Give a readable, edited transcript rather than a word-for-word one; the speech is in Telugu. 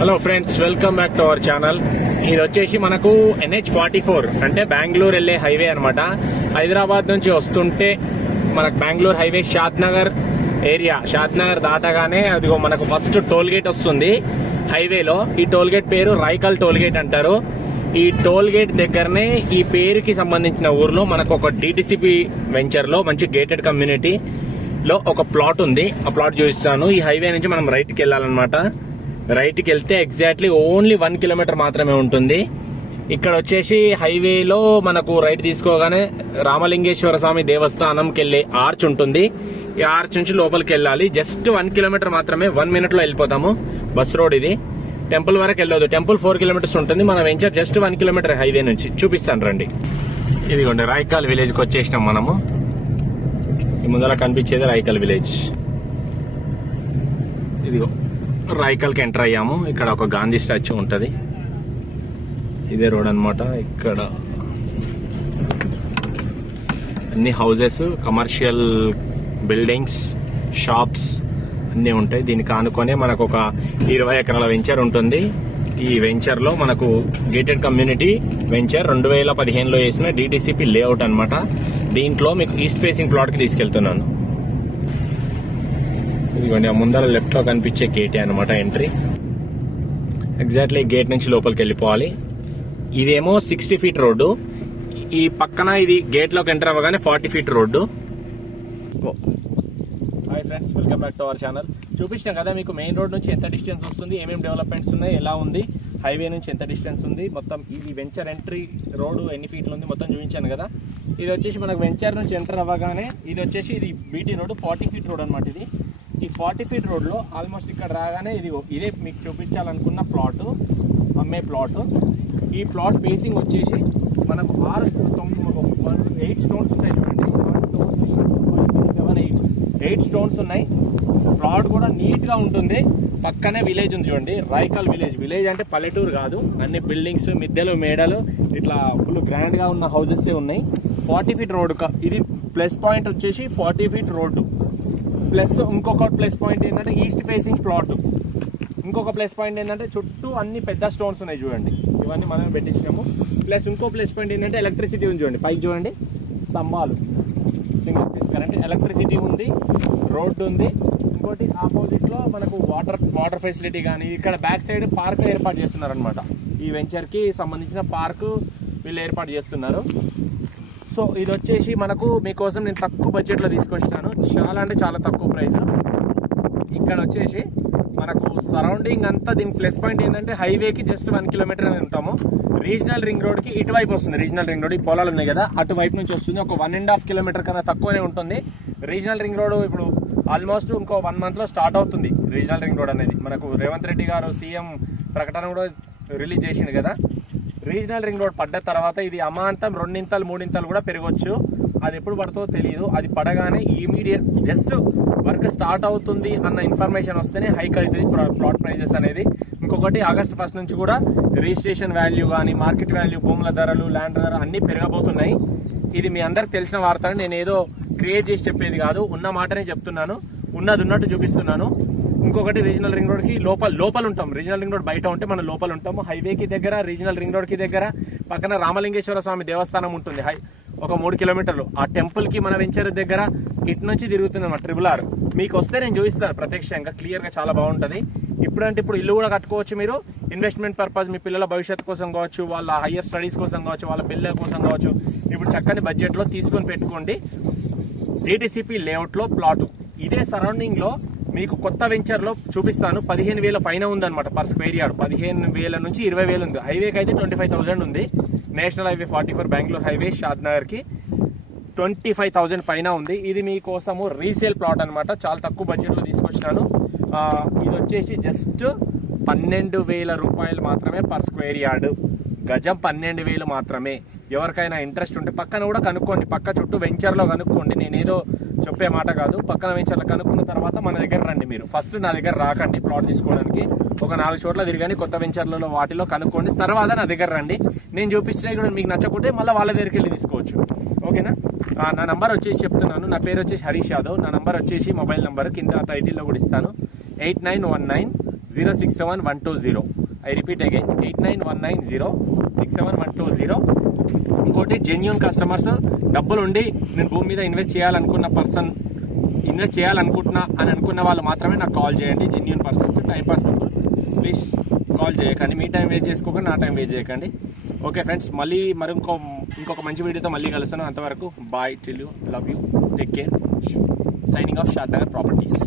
Hello friends, welcome back to our channel. ఇది వచ్చేసి మనకు NH44 అంటే బెంగళూరు వెళ్లే హైవే అనమాట. హైదరాబాద్ నుంచి వస్తుంటే మనకు బెంగళూరు హైవే షాద్నగర్ ఏరియా, షాద్నగర్ దాటగానే అదిగో మనకు ఫస్ట్ టోల్ గేట్ వస్తుంది హైవేలో. ఈ టోల్ గేట్ పేరు రాయికల్ టోల్ గేట్ అంటారు. ఈ టోల్ గేట్ దగ్గరనే ఈ పేరుకి సంబంధించిన ఊర్లో మనకు ఒక DTCP వెంచర్ లో మంచి గేటెడ్ కమ్యూనిటీ లో ఒక ప్లాట్ ఉంది. ఆ ప్లాట్ చూపిస్తాను. ఈ హైవే నుంచి మనం రైట్ కి వెళ్ళాలన్నమాట. రైట్ కి వెళ్తే ఎగ్జాక్ట్లీ ఓన్లీ 1 కిలోమీటర్ మాత్రమే ఉంటుంది. ఇక్కడ వచ్చేసి హైవేలో మనకు రైట్ తీసుకోగానే రామలింగేశ్వర స్వామి దేవస్థానంకి వెళ్లే ఆర్చ్ ఉంటుంది. ఈ ఆర్చ్ నుంచి లోపలికి వెళ్ళాలి. జస్ట్ 1 కిలోమీటర్ మాత్రమే, 1 మినిట్ లో వెళ్ళిపోతాము. బస్ రోడ్ ఇది. టెంపుల్ వరకు వెళ్ళదు. టెంపుల్ 4 కిలోమీటర్స్ ఉంటుంది. మన వెంచర్ జస్ట్ 1 కిలోమీటర్ హైవే నుంచి. చూపిస్తాను రండి. ఇదిగోండి రాయికల్ విలేజ్ కి వచ్చేసినాం మనము. ఈ ముందర కనిపించేది రాయికల్ విలేజ్. ఇదిగో రాయికల్ కి ఎంటర్ అయ్యాము. ఇక్కడ ఒక గాంధీ స్టాచ్యూ ఉంటది. ఇదే రోడ్ అన్నమాట. ఇక్కడ అన్ని హౌసెస్, కమర్షియల్ బిల్డింగ్స్, షాప్స్ అన్ని ఉంటాయి. దీనికి ఆనుకొనే మనకు ఒక 20 ఎకరాల వెంచర్ ఉంటుంది. ఈ వెంచర్ లో మనకు గేటెడ్ కమ్యూనిటీ వెంచర్ 2015లో వేసిన DTCP లేఅవుట్ అన్నమాట. దీంట్లో మీకు ఈస్ట్ ఫేసింగ్ ప్లాట్ కి తీసుకెళ్తున్నాను. ఇదిగోండి ఆ ముందర లెఫ్ట్ లో కనిపించే గేటే అనమాట ఎంట్రీ. ఎగ్జాక్ట్లీ గేట్ నుంచి లోపలికి వెళ్ళిపోవాలి. ఇదేమో 60 ఫీట్ రోడ్డు. ఈ పక్కన ఇది గేట్ లోకి ఎంటర్ అవ్వగానే 40 feet road. Hi friends, welcome back to our channel. చూపించాం కదా మీకు మెయిన్ రోడ్ నుంచి ఎంత డిస్టెన్స్ వస్తుంది, ఏమేమి డెవలప్మెంట్స్ ఉన్నాయి, ఎలా ఉంది, హైవే నుంచి ఎంత డిస్టెన్స్ ఉంది, మొత్తం ఇది వెంచర్ ఎంట్రీ రోడ్ ఎన్ని ఫీట్లు ఉంది మొత్తం చూపించాను కదా. ఇది వచ్చేసి మనకు వెంచర్ నుంచి ఎంటర్ అవ్వగానే ఇది వచ్చేసి ఇది BT రోడ్, 40 ఫీట్ రోడ్ అనమాట. ఇది ఈ 40 ఫీట్ రోడ్ లో ఆల్మోస్ట్ ఇక్కడ రాగానే ఇదే మీకు చూపించాలనుకున్న ప్లాట్, అమ్మే ప్లాట్. ఈ ప్లాట్ ఫేసింగ్ వచ్చేసి మనకు 8 స్టోన్స్ ఉంటాయి చూడండి. 8 స్టోన్స్ ఉన్నాయి. ప్లాట్ కూడా నీట్ గా ఉంటుంది. పక్కనే విలేజ్ ఉంది చూడండి, రాయికల్ విలేజ్. విలేజ్ అంటే పల్లెటూరు కాదు, అన్ని బిల్డింగ్స్, మిద్దెలు, మేడలు, ఇట్లా ఫుల్ గ్రాండ్ గా ఉన్న హౌసెస్ ఉన్నాయి. 40 ఫీట్ రోడ్. ఇది ప్లస్ పాయింట్ వచ్చేసి 40 ఫీట్ రోడ్డు. ప్లస్ ఇంకొక ప్లస్ పాయింట్ ఏంటంటే ఈస్ట్ ఫేసింగ్ ప్లాట్. ఇంకొక ప్లస్ పాయింట్ ఏంటంటే చుట్టూ అన్ని పెద్ద స్టోన్స్ ఉన్నాయి చూడండి, ఇవన్నీ మనం పెట్టించినాము. ప్లస్ ఇంకో ప్లస్ పాయింట్ ఏంటంటే ఎలక్ట్రిసిటీ ఉంది చూడండి, పైకి చూడండి స్తంభాలు, సింగిల్ ఫేస్ కరెంట్, ఎలక్ట్రిసిటీ ఉంది, రోడ్డు ఉంది. ఇంకోటి ఆపోజిట్ లో మనకు వాటర్ ఫెసిలిటీ కానీ, ఇక్కడ బ్యాక్ సైడ్ పార్క్ ఏర్పాటు చేస్తున్నారు అనమాట. ఈ వెంచర్ కి సంబంధించిన పార్క్ వీళ్ళు ఏర్పాటు చేస్తున్నారు. సో ఇది వచ్చేసి మనకు మీకోసం నేను తక్కువ బడ్జెట్ లో తీసుకొచ్చినాను. చాలా అంటే చాలా తక్కువ ప్రైస్. ఇక్కడ వచ్చేసి మనకు సరౌండింగ్ అంతా దీని ప్లస్ పాయింట్ ఏంటంటే హైవేకి జస్ట్ 1 కిలోమీటర్ అని ఉంటాము. రీజనల్ రింగ్ రోడ్ కి ఇటువైపు వస్తుంది. రీజనల్ రింగ్ రోడ్ ఈ పొలాలు ఉన్నాయి కదా, అటువైపు నుంచి వస్తుంది. ఒక 1.5 కిలోమీటర్ కన్నా తక్కువనే ఉంటుంది. రీజనల్ రింగ్ రోడ్ ఇప్పుడు ఆల్మోస్ట్ ఇంకో 1 మంత్ లో స్టార్ట్ అవుతుంది. రీజనల్ రింగ్ రోడ్ అనేది మనకు రేవంత్ రెడ్డి గారు CM ప్రకటన కూడా రిలీజ్ చేసిండు కదా. రీజనల్ రింగ్ రోడ్ పడ్డ తర్వాత ఇది అమాంతం 2 ఇంతలు 3 ఇంతలు కూడా పెరగొచ్చు. అది ఎప్పుడు పడుతుందో తెలియదు. అది పడగానే ఇమీడియట్ జస్ట్ వర్క్ స్టార్ట్ అవుతుంది అన్న ఇన్ఫర్మేషన్ వస్తేనే హైక్ అవుతుంది ప్లాట్ ప్రైజెస్ అనేది. ఇంకొకటి ఆగస్ట్ 1 నుంచి కూడా రిజిస్ట్రేషన్ వాల్యూ కానీ, మార్కెట్ వాల్యూ, భూముల ధరలు, ల్యాండ్ ధర అన్ని పెరగబోతున్నాయి. ఇది మీ అందరికి తెలిసిన వార్తని నేను ఏదో క్రియేట్ చేసి చెప్పేది కాదు, ఉన్న మాటనే చెప్తున్నాను, ఉన్నది ఉన్నట్టు చూపిస్తున్నాను. ఇంకొకటి రీజనల్ రింగ్ రోడ్ కి లోపల ఉంటాం. రీజనల్ రింగ్ రోడ్ బయట ఉంటే మనం లోపల ఉంటాము. హైవేకి దగ్గర, రీజనల్ రింగ్ రోడ్ కి దగ్గర పక్కన రామలింగేశ్వర స్వామి దేవస్థానం ఉంటుంది, ఒక 3 కిలోమీటర్లు. ఆ టెంపుల్ కి మన వెంచర్ దగ్గర ఇటు నుంచి తిరుగుతుంది అన్నమాట. RRR మీకు వస్తే నేను చూపిస్తాను ప్రత్యక్షంగా, క్లియర్ గా చాలా బాగుంటది. ఇప్పుడంటే ఇప్పుడు ఇల్లు కూడా కట్టుకోవచ్చు మీరు. ఇన్వెస్ట్మెంట్ పర్పస్, మీ పిల్లల భవిష్యత్తు కోసం కావచ్చు, వాళ్ళ హయ్యర్ స్టడీస్ కోసం కావచ్చు, వాళ్ళ పిల్లల కోసం కావచ్చు. ఇప్పుడు చక్కని బడ్జెట్ లో తీసుకొని పెట్టుకోండి. DTCP లేఅవుట్ లో ప్లాట్. ఇదే సరౌండింగ్ లో మీకు కొత్త వెంచర్ లో చూపిస్తాను. 15,000 పైన ఉందన్నమాట పర్ స్క్వేర్ యార్డ్. 15,000 నుంచి 20,000 ఉంది. హైవేకి అయితే 25,000 ఉంది. National highway 44 Bengaluru highway Shadnagar కి 25,000 పైన ఉంది. ఇది మీకోసము రీసేల్ ప్లాట్ అనమాట. చాలా తక్కువ బడ్జెట్ లో తీసుకొచ్చినాను. ఇది వచ్చేసి జస్ట్ 12,000 రూపాయలు మాత్రమే పర్ స్క్వేర్ యార్డ్. గజం 12,000 మాత్రమే. ఎవరికైనా ఇంట్రెస్ట్ ఉంటే పక్కన కూడా కనుక్కోండి. పక్క చుట్టూ వెంచర్ లో కనుక్కోండి. నేనేదో చెప్పే మాట కాదు. పక్కన వెంచర్ లో కనుక్కున్న తర్వాత మన దగ్గర రండి. మీరు ఫస్ట్ నా దగ్గర రాకండి ప్లాట్ తీసుకోవడానికి. ఒక 4 చోట్ల తిరిగాని కొత్త వెంచర్లలో వాటిలో కనుక్కోండి. తర్వాత నా దగ్గర రండి. నేను చూపించినవి కూడా మీకు నచ్చకుంటే మళ్ళీ వాళ్ళ దగ్గరికి వెళ్ళి తీసుకోవచ్చు. ఓకేనా? నా నంబర్ వచ్చేసి చెప్తున్నాను. నా పేరు వచ్చేసి హరీష్ యాదవ్. నా నంబర్ వచ్చేసి మొబైల్ నంబర్ కింద టైటిల్లో కూడా ఇస్తాను. 8919 067-120. I repeat again, 8919067120. ఇంకోటి జెన్యూన్ కస్టమర్స్, డబ్బులు ఉండి నేను భూమి మీద ఇన్వెస్ట్ చేయాలనుకుంటున్నా అని అనుకున్న వాళ్ళు మాత్రమే నాకు కాల్ చేయండి. Genuine persons, timepass people please call చేయకండి. మీ టైం వేస్ట్ చేసుకోకండి, నా టైం వేస్ట్ చేయకండి. ఓకే ఫ్రెండ్స్, మళ్ళీ ఇంకొక మంచి వీడియోతో మళ్ళీ కలుస్తాను. అంతవరకు bye, till you, love you, take care. Signing off Shadnagar properties.